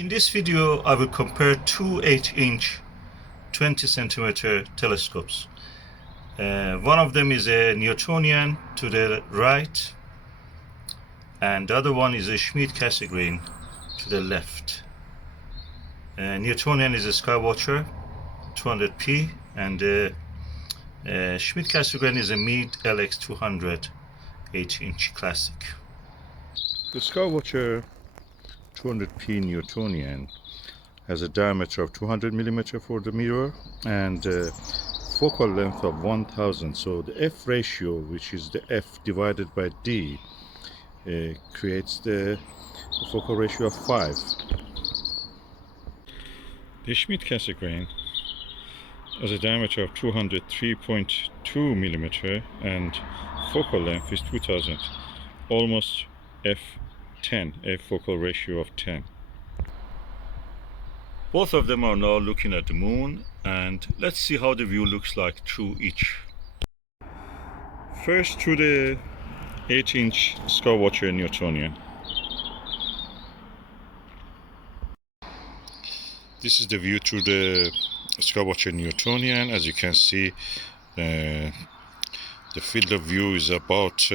In this video, I will compare two 8-inch 20 centimeter telescopes. One of them is a Newtonian to the right, and the other one is a Schmidt-Cassegrain to the left. Newtonian is a Skywatcher 200p, and Schmidt-Cassegrain is a Meade LX200 8-inch Classic. The Skywatcher 200p Newtonian has a diameter of 200 mm for the mirror and focal length of 1000. So the f ratio, which is the f divided by d, creates the focal ratio of 5. The Schmidt-Cassegrain has a diameter of 203.2 mm and focal length is 2000, almost f10, a focal ratio of 10. Both of them are now looking at the moon, and let's see how the view looks like through each. First, through the 8-inch Skywatcher Newtonian. This is the view through the Skywatcher Newtonian. As you can see, the field of view is about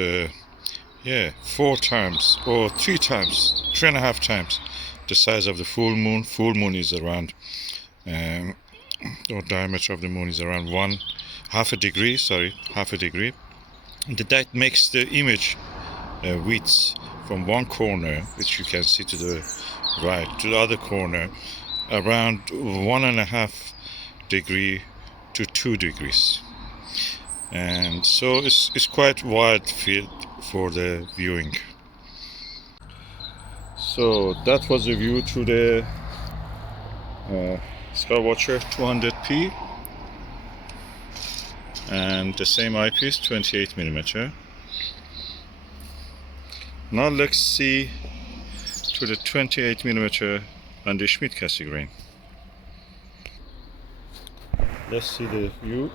4 times or 3 times, 3.5 times the size of the full moon. Full moon is around, or diameter of the moon is around half a degree. That makes the image width from one corner, which you can see to the right, to the other corner, around 1.5 degree to 2 degrees. And so it's quite wide field for the viewing. So that was the view through the Skywatcher 200p and the same eyepiece, 28 mm. Now let's see through the 28 mm and the Schmidt-Cassegrain. Let's see the view.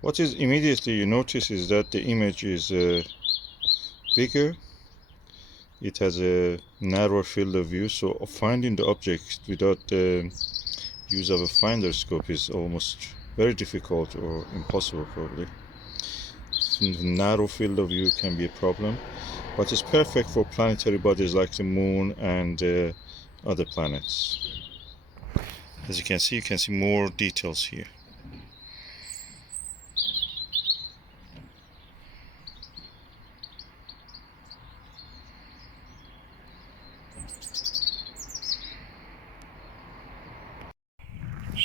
What is immediately you notice is that the image is bigger. It has a narrower field of view, so finding the object without the use of a finder scope is almost very difficult or impossible probably. Narrow field of view can be a problem, but it's perfect for planetary bodies like the moon and other planets. As you can see more details here.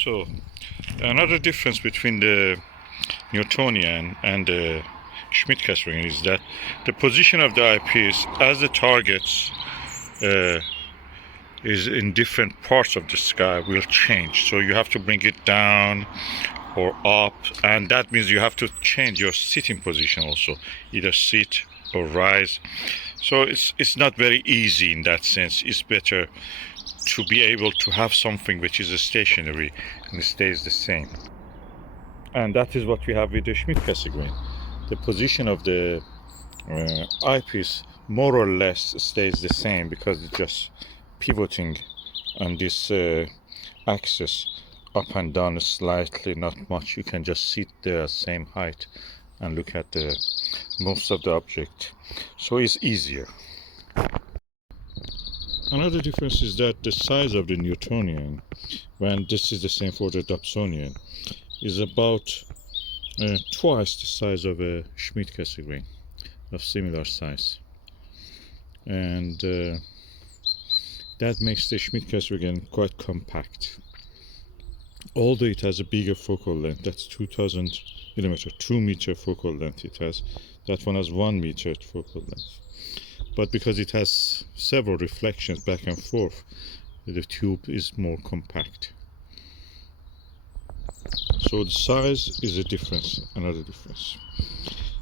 So another difference between the Newtonian and the Schmidt-Cassegrain is that the position of the eyepiece as the targets is in different parts of the sky will change. So you have to bring it down or up, and that means you have to change your sitting position also, either sit or rise. So it's not very easy in that sense. It's better to be able to have something which is stationary and stays the same. And that is what we have with the Schmidt-Cassegrain. The position of the eyepiece more or less stays the same because it's just pivoting on this axis up and down slightly, not much. You can just sit there at the same height and look at the most of the object. So it's easier. Another difference is that the size of the Newtonian, when this is the same for the Dobsonian, is about twice the size of a Schmidt-Cassegrain of similar size. And that makes the Schmidt-Cassegrain quite compact. Although it has a bigger focal length, that's 2000 mm, 2 meter focal length it has. That one has 1 meter focal length. But because it has several reflections back and forth, the tube is more compact. So the size is a difference, another difference.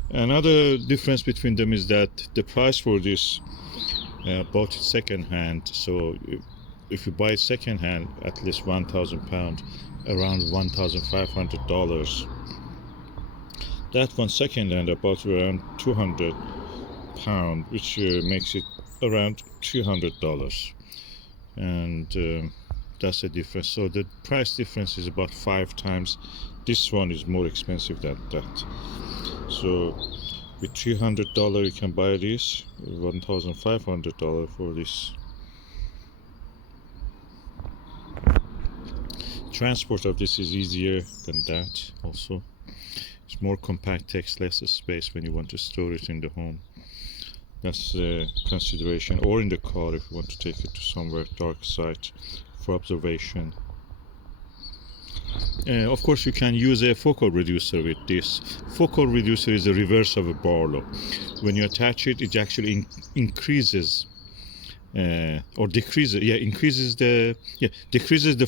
Another difference between them is that the price for this, bought it second hand. So if you buy it second hand, at least £1,000, around $1,500. That one second hand about around £200, which makes it around $300, and that's the difference. So the price difference is about 5 times. This one is more expensive than that. So with $300 you can buy this, $1,500 for this. Transport of this is easier than that also. It's more compact, takes less space when you want to store it in the home. That's a consideration, or in the car if you want to take it to somewhere dark site for observation. Of course you can use a focal reducer with this. Focal reducer is the reverse of a Barlow. When you attach it, it actually increases or decreases, decreases the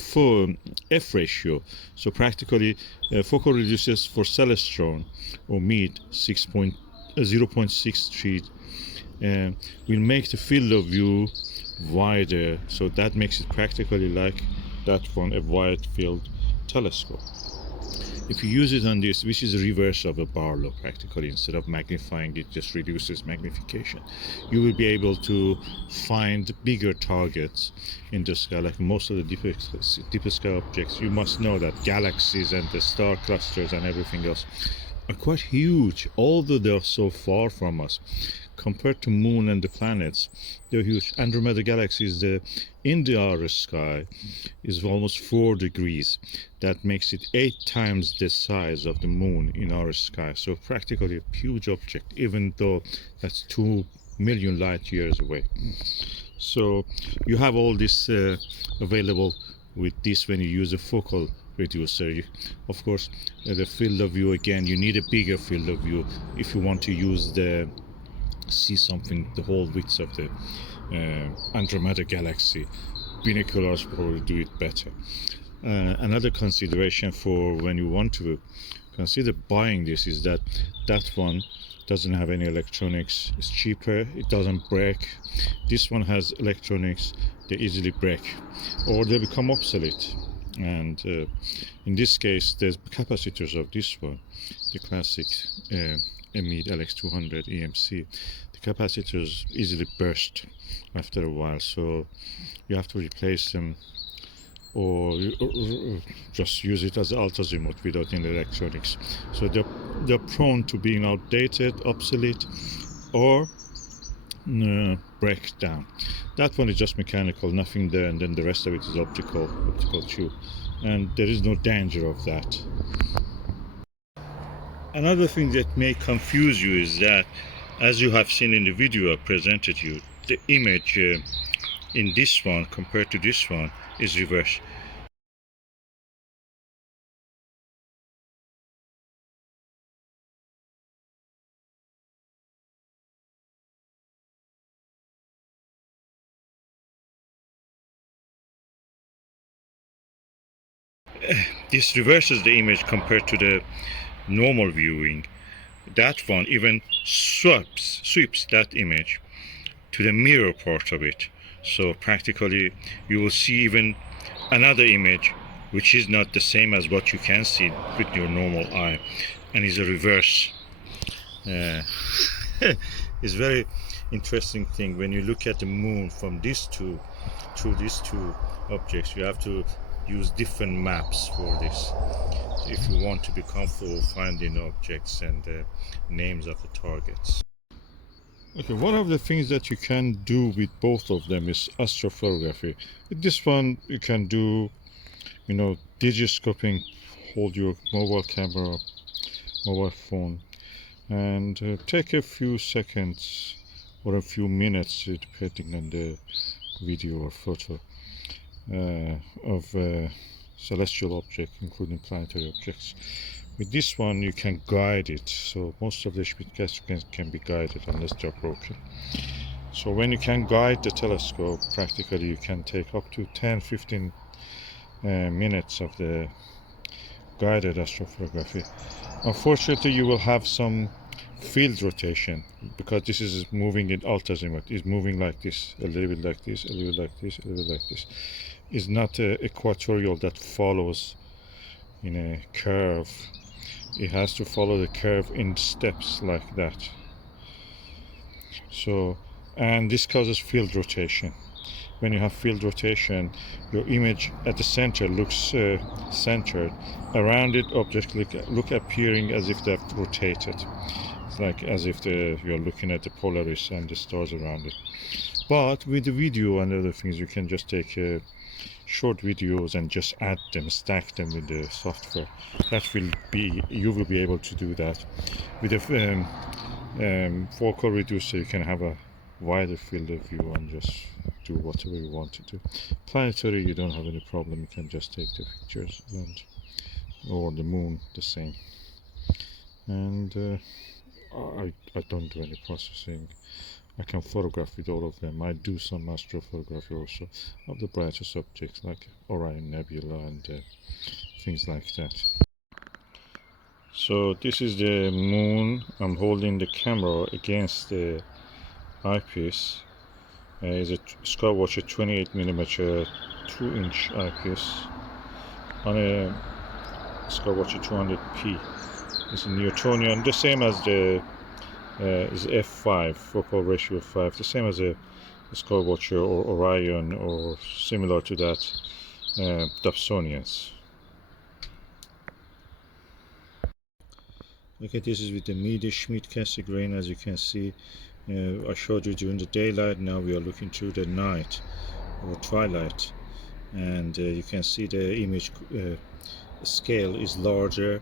f ratio. So practically focal reducers for Celestron or Meade 0.63 will make the field of view wider, so that makes it practically like that one, a wide field telescope. If you use it on this, which is the reverse of a Barlow, practically instead of magnifying it just reduces magnification, you will be able to find bigger targets in the sky. Like most of the deeper sky objects, you must know that galaxies and the star clusters and everything else are quite huge, although they are so far from us. Compared to Moon and the planets, they're huge. Andromeda Galaxy is in our sky is almost 4 degrees. That makes it 8 times the size of the Moon in our sky. So practically a huge object, even though that's 2 million light years away. So you have all this available with this when you use a focal reducer. Of course, the field of view, again, you need a bigger field of view if you want to use see something the whole width of the Andromeda Galaxy. Binoculars probably do it better. Another consideration for when you want to consider buying this is that one doesn't have any electronics. It's cheaper, it doesn't break. This one has electronics, they easily break or they become obsolete. And in this case, the capacitors of this one, the Clasic Meade LX200 EMC, the capacitors easily burst after a while, so you have to replace them or just use it as Alt Azimuth without any electronics. So they're prone to being outdated, obsolete, or break down. That one is just mechanical, nothing there, and then the rest of it is optical tube, and there is no danger of that. Another thing that may confuse you is that, as you have seen in the video I presented you, the image in this one compared to this one is reversed. This reverses the image compared to the normal viewing. That one even sweeps that image to the mirror part of it. So practically you will see even another image which is not the same as what you can see with your normal eye, and is a reverse. It's very interesting thing when you look at the moon from these two objects. You have to use different maps for this if you want to be comfortable finding objects and names of the targets. Okay, one of the things that you can do with both of them is astrophotography. With this one you can do, digiscoping, hold your mobile camera, mobile phone, and take a few seconds or a few minutes, depending on the video or photo, of celestial object, including planetary objects. With this one you can guide it, so most of the Schmidt-Cassegrain can be guided unless they're broken. So when you can guide the telescope, practically you can take up to 10-15 minutes of the guided astrophotography. Unfortunately you will have some field rotation because this is moving in alt azimuth. It's moving like this, a little bit like this, a little bit like this, a little bit like this. It's not equatorial that follows in a curve. It has to follow the curve in steps like that. So and this causes field rotation. When you have field rotation, your image at the center looks centered. Around it, objects look appearing as if they've rotated. It's like as if you're looking at the Polaris and the stars around it. But with the video and other things, you can just take short videos and just add them, stack them with the software. You will be able to do that. With a focal reducer, you can have a wider field of view and just do whatever you want to do. Planetary, you don't have any problem. You can just take the pictures, or the moon, the same. And I don't do any processing. I can photograph with all of them. I do some astrophotography also of the brightest objects like Orion Nebula and things like that. So this is the moon. I'm holding the camera against the eyepiece. It's a Skywatcher 28mm 2-inch eyepiece on a Skywatcher 200p. It's a Newtonian, the same as the is f5, focal ratio 5, the same as a Skywatcher or Orion or similar to that Dobsonians. Okay, this is with the Meade Schmidt-Cassegrain. As you can see, I showed you during the daylight. Now we are looking through the night or twilight, and you can see the image scale is larger.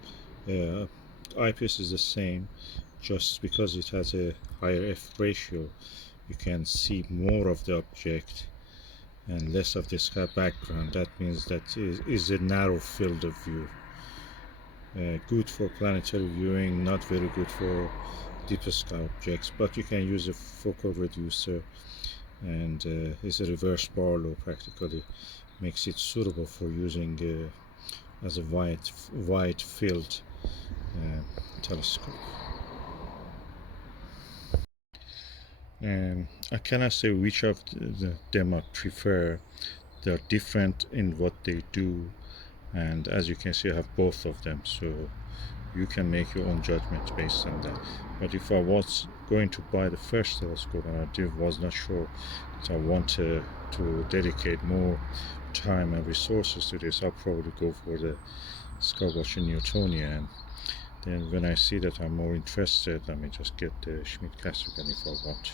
Eyepiece is the same, just because it has a higher f ratio. You can see more of the object and less of the sky background. That means that is a narrow field of view. Good for planetary viewing, not very good for deeper sky objects, but you can use a focal reducer, and it's a reverse Barlow, practically makes it suitable for using as a wide field telescope. I cannot say which of them I prefer. They're different in what they do, and as you can see, I have both of them, so you can make your own judgment based on that. But if I was going to buy the first telescope and I was not sure that I want to dedicate more time and resources to this, I'll probably go for the Skywatcher Newtonian. Then when I see that I'm more interested, I may just get the Schmidt-Cassegrain if I want.